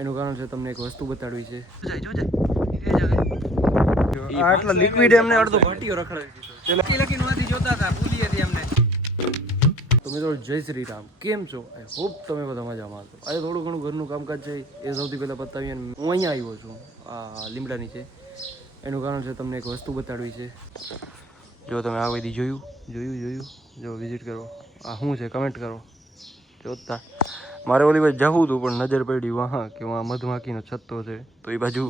એનું કારણ છે તમને એક વસ્તુ બતાડવી છે. આટલા લિક્વિડ એમને અડધો ભાટીઓ રખડાવી દીધો. લકી નથી જોતા હતા, ભૂલી હતી એમને. તો મિત્રો જય શ્રી રામ, કેમ છો? આઈ હોપ તમે બધા મજામાં છો. આજે થોડું ઘણું ઘરનું કામકાજ છે એ સૌથી પહેલાં પતાવીએ. હું અહીંયા આવ્યો છું આ લીમડા નીચે. એનું કારણ છે તમને એક વસ્તુ બતાડવી છે. જો તમે આ બધી જોયું જો વિઝિટ કરો. આ શું છે કમેન્ટ કરો. જોતા મારે ઓલી બાજુ જવું હતું પણ નજર પડી વાહ કે વાં મધમાખીનો છત્તો છે, તો એ બાજુ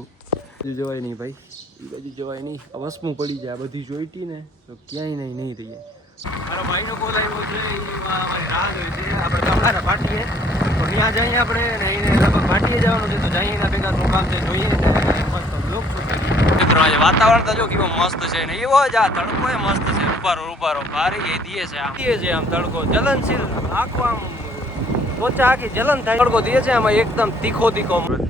જવાય નહીં ભાઈ, એ બાજુ જવાય નહીં. આ વસમું પડી જાય, આ બધી જોઈતી ને તો ક્યાંય નહીં રહી જાય. મારા ભાઈનો કોલ આવ્યો છે, અમારી રાહ જોઈ છે. આપણે ગામડાના પાટીએ તો ત્યાં જઈએ આપણે ને એને લગભગ પાટીએ જવાનું છે, તો જઈએ એના ભેગા શું કામ છે જોઈએ ને મસ્ત બ્લોગ મિત્રો. આજે વાતાવરણ તો જો કેવો મસ્ત છે ને એવો જ આ તડકો એ મસ્ત છે. ઉભારો ભારી એ દીએ છે આમ તડકો જલનશીલ આખો આમ ત્વચા આખી જલન થાય. તડકો દે છે આમાં એકદમ તીખો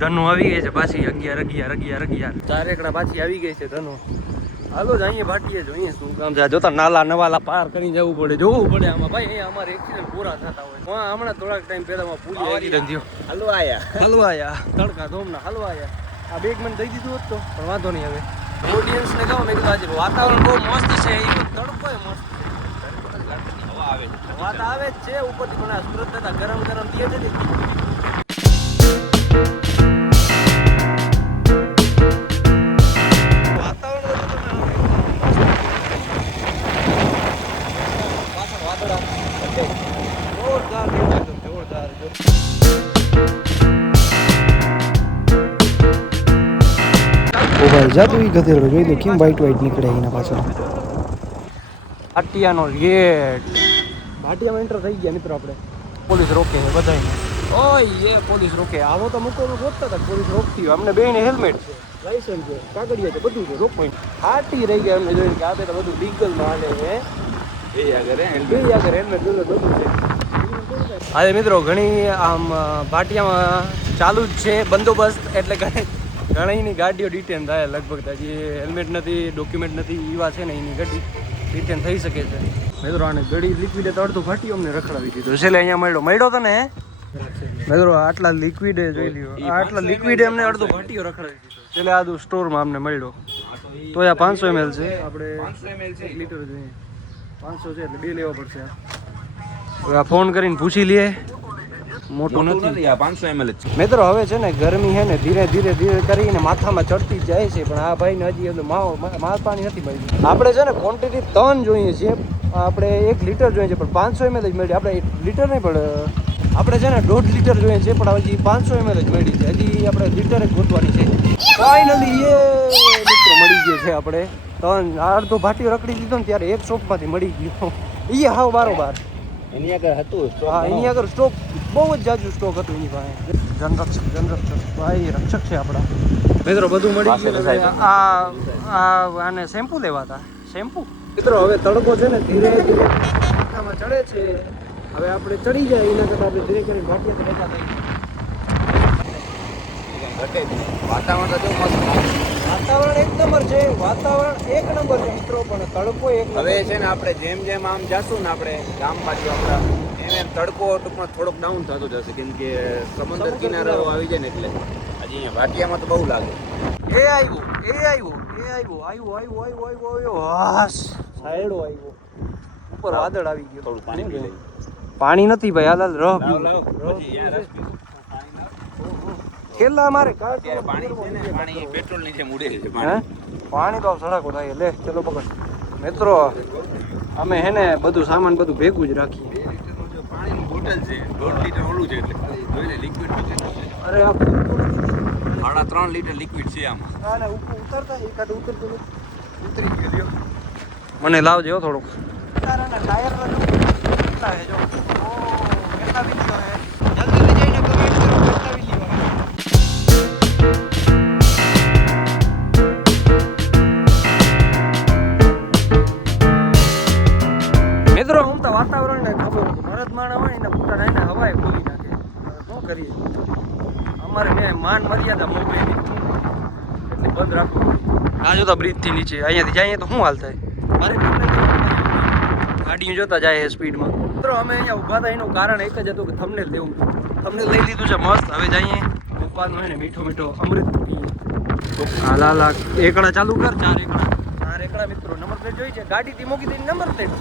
ધનુ આવી ગઈ છે પાછી 11 ચારેકડા પાછી આવી ગઈ છે ધનુ. હાલો જ અહીંયા ભાટીએ જોઈએ શું કામ છે. જોતા નાલા નવાલા પાર કરી જવું પડે, જોવું પડે આમાં ભાઈ. અહીંયા અમારે એક્સિડન્ટ પૂરા થતા હોય. હમણાં થોડાક ટાઈમ પહેલામાં પૂરી એક્સિડન્ટ થયો. હાલો આયા તડકા ધોમના હાલો આયા. આ બેગ મને દઈ દીધું હોત તો પણ વાંધો નહીં. હવે ઓડિયન્સને કહો મેં કીધું આજે વાતાવરણ બહુ મસ્ત છે, એ તડકો મસ્ત છે, વાત આવે જ છે ઉપરથી. પણ આ સુરત થતા ગરમ દે છે ને. ભાઈ જાતું ઈ ગધેડો જોઈ લે કેમ વાઈટ નીકળે એના પાછળ. ભાટિયાનો ગેટ, ભાટિયામાં એન્ટર થઈ ગયા મિત્રો આપણે. પોલીસ રોકે છે બધાને. ઓય એ પોલીસ રોકે. આવો તો મૂકો ગોતતા હતા, પોલીસ રોકતી હોય. અમને બેને હેલ્મેટ છે, લાયસન્સ છે, કાગળિયા છે, બધું છે. રોકો હાટી રહી ગયા એમને જોઈને કે આ તો બધું લીગલમાં હાલે છે. બે આગળ હેલ્મેટ બધું છે. આજે મિત્રો ઘણી આમ ભાટિયામાં ચાલુ જ છે બંદોબસ્ત, એટલે ઘણીની ગાડીઓ ડિટેન થાય લગભગ. હજી હેલ્મેટ નથી, ડોક્યુમેન્ટ નથી, એવા છે ને એની ગાડી ડિટેન થઈ શકે છે. મિત્રો આને ગડી લિક્વિડે તો અડધો ભાટીઓ અમને રખડાવી દીધો. છેલ્લે અહીંયા મળ્યો તો ને મિત્રો આટલા લિક્વિડે જોઈ લ્યો, આટલા લિક્વિડે અમને અડધો ભાટીઓ રખડાવી દીધો. છેલ્લે આદુ સ્ટોરમાં અમને મળ્યો. તો આ 500 ml છે, આપણે 500 ml છે, 1 લીટર જોઈએ. 500 છે એટલે 2 લેવા પડશે. હવે આ ફોન કરીને પૂછી લઈએ. મોટું નથી આ 500 ml જ. મિત્રો હવે છે ને ગરમી છે ને ધીરે ધીરે કરીને માથામાં ચડતી જાય છે, પણ આ ભાઈને હજી માલ પાણી નથી મળ્યું. આપણે છે ને ક્વોન્ટિટી 3 જોઈએ છીએ, આપણે 1 લીટર જોઈએ છે પણ 500 ml જ મળી. આપણે 1 લીટર નહીં પણ આપણે છે ને 1.5 લીટર જોઈએ છે, પણ હજી 500 ml જ મળી છે. હજી આપણે લીટર જ ગોતવાની છે. ફાઇનલી એ મિત્રો મળી ગયો છે. આપણે 3 અડધો ભાટીઓ રખડી દીધો ને ત્યારે એક શોપમાંથી મળી ગયો. એ હાવ બારોબાર એની આગળ હતું. હા એની આગળ સ્ટોક બહુ જ જાજુ સ્ટોક હતું એની પાસે. જનરક્ષક ભાઈ રક્ષક છે આપણા. મિત્રો બધું મળી ગયું. આને શેમ્પુ લેવા હતા, શેમ્પુ. મિત્રો હવે તડકો છે ને ધીરે ધીરે માથામાં ચડે છે. હવે આપણે ચડી જાય એના કરતાં આપણે ધીરે કરીને ભાટિયા ભેગા થઈ. વાતાવરણ તો મસ્ત, વાતાવરણ એક નંબર છે. વાતાવરણ એક નંબર છે મિત્રો, પણ તડકો એક. હવે છે ને આપણે જેમ આમ જાશું ને આપણે ગામ બાજુ આપણા એમ તડકો ટૂંકમાં થોડોક ડાઉન થતો જશે, કેમ કે સમુદ્ર કિનારો આવી જાય ને એટલે. હજી અહીંયા ભાટિયામાં તો બહુ લાગે. એ આવ્યો હાસ સાયડો આવ્યો. ઉપર વાદળ આવી ગયો. થોડું પાણી પી લે. પાણી નથી ભાઈ, હાલ રહ ખેલા મારે પાણી છે ને, પાણી પેટ્રોલ નીચે મુડે છે. પાણી તો સડાકો થાય. લે ચલો પકડ. મિત્રો અમે હે ને બધું સામાન બધું ભેગું જ રાખીએ. પાણીની બોટલ છે 1.5 લીટર ઓલું છે, એટલે જોઈ લે લિક્વિડ. અરે આ 3.5 લીટર લિક્વિડ છે આમાં. હા ને ઉતરતા એકાદ ઉતરતું ઉતરી ગયો. મને લાવજો થોડુંક. તારાના ટાયર ના જો ઓ કેટલા વિડિયો હે. જલ્દી લઈ જઈને કમેન્ટ કરો કેટલા વિડિયો હે. મિત્રો હું તો વાતાવરણ ને ખબર હતું, મરદ માણા હોય ને મોટા નાના હવાય ખોલી નાખે. શું કરીએ, અમારે ને માન મર્યાદા મોકલેલી એટલે બંધ રાખવું. આ જોતા બ્રિજ થી નીચે અહીંયાથી જાય તો શું હાલ થાય. મારે ગાડીઓ જોતા જાય સ્પીડમાં. મિત્રો અમે અહીંયા ઊભા હતા એનું કારણ એક જ હતું કે થંબનેલ લેવું. થંબનેલ લઈ લીધું છે મસ્ત. હવે જઈએ ગોપાલનો હે ને મીઠો મીઠો અમૃત પીએ તો હાલા એકડા ચાલુ કર 4 એકડા મિત્રો નંબર પ્લેટ જોઈ છે ગાડીથી મૂકી દીધી નંબર પ્લેટ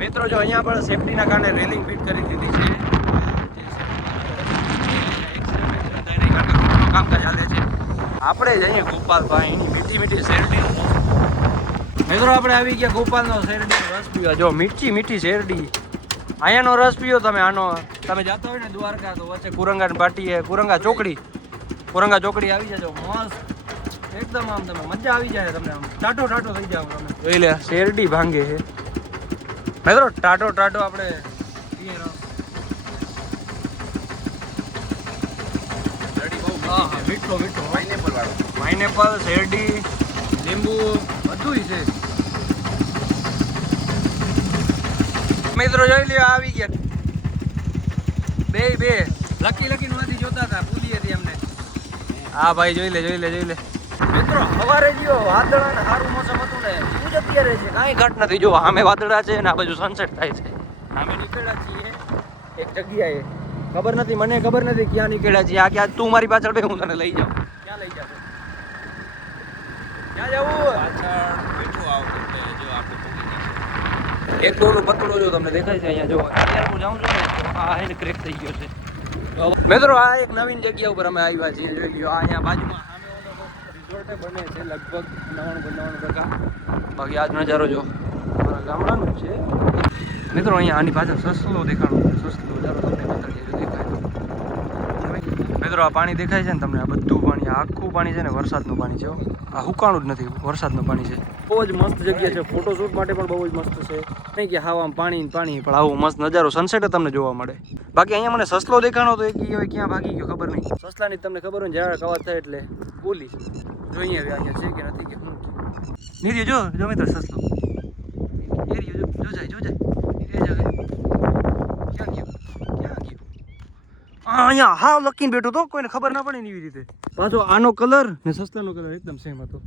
મિત્રો જો અહીંયા પણ સેફટીના કારણે રેલિંગ ફિટ કરી દીધી છે કામકાજ ચાલે છે આપણે જઈએ ગોપાલભાઈ એની મીઠી મીઠી શેરડીનો મિત્રો આપણે આવી ગયા ગોપાલનો શેરડીનો રસ પીવા જો મીઠી મીઠી શેરડી અહીંયાનો રસ પીઓ તમે આનો તમે જાતા હોય ને દ્વારકા તો વચ્ચે કુરંગા પાટી હે કુરંગા ચોકડી આવી જજો મસ્ત એકદમ આમ તમે મજા આવી જાય તમને આમ ટાટો થઈ જાવ તમે જોઈ લે શેરડી ભાંગે છે મિત્રો ટાટો આપણે પીએ રસ મીઠો પાઇનેપલ શેરડી લીંબુ બધું છે મિત્રો જોઈ લ્યો આવી ગયા બે લકી માંથી જોતા હતા ભૂલી હતી અમને હા ભાઈ જોઈ લે મિત્રો સવારે ગયો વાદળ અને સારું મોસમ હતું ને એવું જ અત્યારે છે કાંઈ ઘટ નથી જો સામે વાદળા છે ને આ બાજુ સનસેટ થાય છે અમે નીકળ્યા છીએ એક જગ્યાએ મને ખબર નથી ક્યાં નીકળ્યા છીએ આ ક્યાં તું મારી પાછળ બે હું તને લઈ જાઉં ક્યાં લઈ જાવ ક્યાં જવું એક ડોલો પતળો જો તમને દેખાય છે અહીંયા જો અત્યારે હું જાઉં છું ને આ હેન્ડ ક્રેક થઈ ગયો છે મિત્રો આ એક નવીન જગ્યા ઉપર અમે આવ્યા છીએ જોઈ લ્યો અહીંયા બાજુમાં સામે રિઝોર્ટ બને છે લગભગ 99% બાકી આજ નજારો જો મારા ગામડાનું છે મિત્રો અહીંયા આની પાછળ સસલો દેખાડો સસલો ચાલો તમને બતાડીએ દેખાય મિત્રો આ પાણી દેખાય છે ને તમને આ બધું પાણી આખું પાણી છે ને વરસાદનું પાણી છે આ હુકાણું જ નથી વરસાદનું પાણી છે બહુ જ મસ્ત જગ્યા છે ફોટોશૂટ માટે પણ બહુ જ મસ્ત છે નહીં કે હા આમ પાણી પણ આવું મસ્ત નજારો સનસેટ તમને જોવા મળે બાકી અહીંયા મને સસલો દેખાણો તો એક હવે ક્યાં ભાગી ગયો ખબર નહીં સસલાની તમને ખબર હોય જ્યારે કવાર થાય એટલે બોલી જોઈએ હવે અહીંયા છે કે નથી કે શું નીરી જો મિત્ર સસલો નીરી જો જાય ક્યાં ગયો અહીંયા હા લકીને બેઠો તો કોઈને ખબર ના પડે એવી રીતે પાછો આનો કલર ને સસલાનો કલર એકદમ સેમ હતો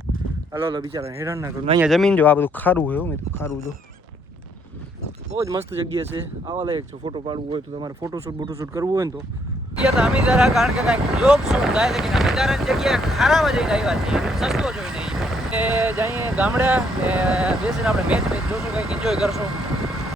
હલો બિચારા હેરાન ના કરું અહીંયા જમીન જો આ બધું ખારું હોય મિત્રો ખારું જો બહુ જ મસ્ત જગ્યા છે આવા લાયક છે ફોટો પાડવું હોય તો તમારે ફોટોશૂટ કરવું હોય ને તો ત્યાં અમે જરા કારણ કે કાંઈક બ્લોગ શૂટ થાય લેકિન અમે જરા જગ્યાએ ખારામાં જઈને આવ્યા છીએ સસ્તો જોઈને કે જઈએ ગામડે બેસીને આપણે મેચ જોશું કંઈક એન્જોય કરશું